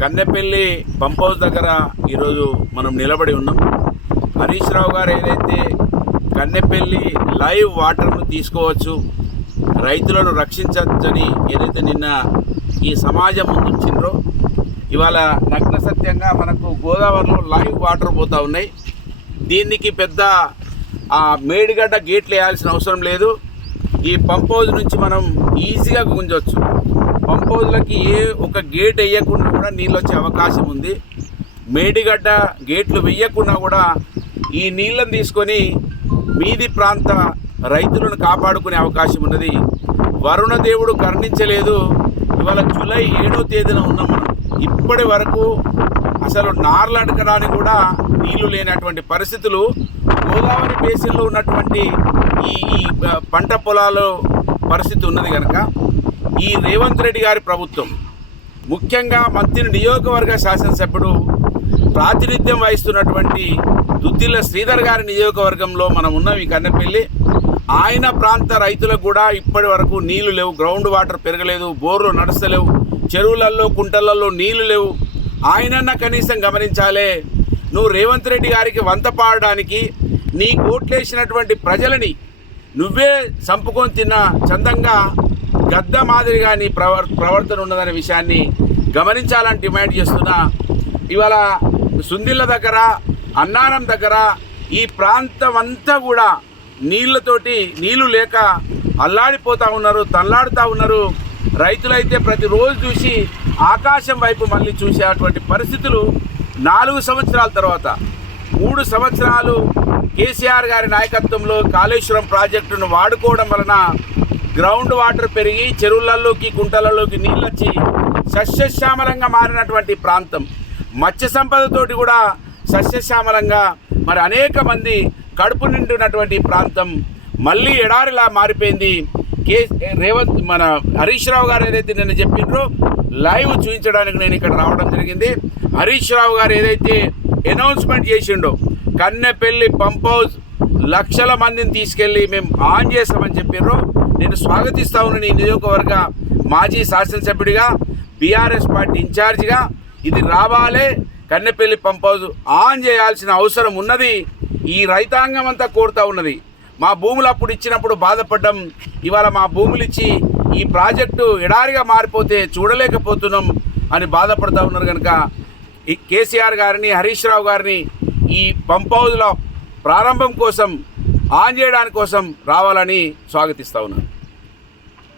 Kannepalli pump house దగ్గర ఈరోజు మనం నిలబడి ఉన్నాం. హరీష్ రావు గారు ఏదైతే కన్నెపల్లి లైవ్ వాటర్ను తీసుకోవచ్చు రైతులను రక్షించవచ్చని ఏదైతే నిన్న ఈ సమాజం ముందు ఉంచిండ్రో ఇవాళ నగ్న సత్యంగా మనకు గోదావరిలో లైవ్ వాటర్ పోతూ ఉన్నాయి. దీనికి పెద్ద ఆ మేడిగడ్డ గేట్లు వేయాల్సిన అవసరం లేదు. ఈ పంప్ హౌస్ నుంచి మనం ఈజీగా గుంజవచ్చు పంప్ హౌస్లకి ఏ ఒక గేట్ వేయకుండా కూడా నీళ్ళు వచ్చే అవకాశం ఉంది. మేడిగడ్డ గేట్లు వేయకుండా కూడా ఈ నీళ్ళని తీసుకొని మీది ప్రాంత రైతులను కాపాడుకునే అవకాశం ఉన్నది. వరుణదేవుడు కరుణించలేదు. ఇవాళ జూలై ఏడో తేదీన ఉన్నాం మనం. ఇప్పటి వరకు అసలు నార్లు అడగడానికి కూడా నీళ్ళు లేనటువంటి పరిస్థితులు గోదావరి బేసిన్లో ఉన్నటువంటి ఈ ఈ ప- పంట పొలాలు పరిస్థితి ఉన్నది కనుక ఈ రేవంత్ రెడ్డి గారి ప్రభుత్వం ముఖ్యంగా మంత్రి నియోజకవర్గ శాసనసభ్యుడు ప్రాతినిధ్యం వహిస్తున్నటువంటి దుద్దిల్ల శ్రీధర్ గారి నియోజకవర్గంలో మనం ఉన్నాం ఈ కన్నెపల్లి. ఆయన ప్రాంత రైతులకు కూడా ఇప్పటి వరకు నీళ్ళు లేవు గ్రౌండ్ వాటర్ పెరగలేదు బోర్లు నడుస్తలేవు చెరువులలో కుంటలలో నీళ్ళు లేవు. ఆయనన్నా కనీసం గమనించాలే నువ్వు రేవంత్ రెడ్డి గారికి వంత పాడడానికి నీ ఓట్లేసినటువంటి ప్రజలని నువ్వే చంపుకొని తిన్న చందంగా గద్ద మాదిరిగా నీ ప్రవర్ ప్రవర్తన ఉన్నదనే విషయాన్ని గమనించాలని డిమాండ్ చేస్తున్నా ఇవాళ సుందిళ్ళ దగ్గర అన్నారం దగ్గర ఈ ప్రాంతం అంతా కూడా నీళ్ళతోటి నీళ్ళు లేక అల్లాడిపోతూ ఉన్నారు తల్లాడుతూ ఉన్నారు. రైతులైతే ప్రతిరోజు చూసి ఆకాశం వైపు మళ్ళీ చూసేటువంటి పరిస్థితులు నాలుగు సంవత్సరాల తర్వాత. మూడు సంవత్సరాలు కేసీఆర్ గారి నాయకత్వంలో కాళేశ్వరం ప్రాజెక్టును వాడుకోవడం వలన గ్రౌండ్ వాటర్ పెరిగి చెరువులలోకి కుంటలలోకి నీళ్ళు వచ్చి సస్యశ్యామలంగా మారినటువంటి ప్రాంతం. మత్స్య సంపదతోటి కూడా సస్యశ్యామలంగా మరి అనేక మంది కడుపు నిండినటువంటి ప్రాంతం. మళ్ళీ ఎడారిలా మారిపోయింది. కే రేవంత్ మన హరీష్ రావు గారు ఏదైతే నిన్న చెప్పిండ్రో లైవ్ చూపించడానికి నేను ఇక్కడ రావడం జరిగింది. హరీష్ రావు గారు ఏదైతే అనౌన్స్మెంట్ చేసిండో కన్నెపల్లి పంప్ హౌస్ లక్షల మందిని తీసుకెళ్ళి మేము ఆన్ చేస్తామని చెప్పారు నేను స్వాగతిస్తా ఉన్నాను ఈ నియోజకవర్గ మాజీ శాసనసభ్యుడిగా బీఆర్ఎస్ పార్టీ ఇన్ఛార్జిగా. ఇది రావాలే. కన్నెపల్లి పంప్ హౌస్ ఆన్ చేయాల్సిన అవసరం ఉన్నది. ఈ రైతాంగం అంతా కోరుతా ఉన్నది. మా భూములు అప్పుడు ఇచ్చినప్పుడు బాధపడ్డం ఇవాళ మా భూములు ఇచ్చి ఈ ప్రాజెక్టు ఎడారిగా మారిపోతే చూడలేకపోతున్నాం అని బాధపడతా ఉన్నారు కనుక ఈ కేసీఆర్ గారిని హరీష్ రావు గారిని ఈ పంప్ హౌజ్ల ప్రారంభం కోసం ఆన్ చేయడానికి కోసం రావాలని స్వాగతిస్తా ఉన్నాను.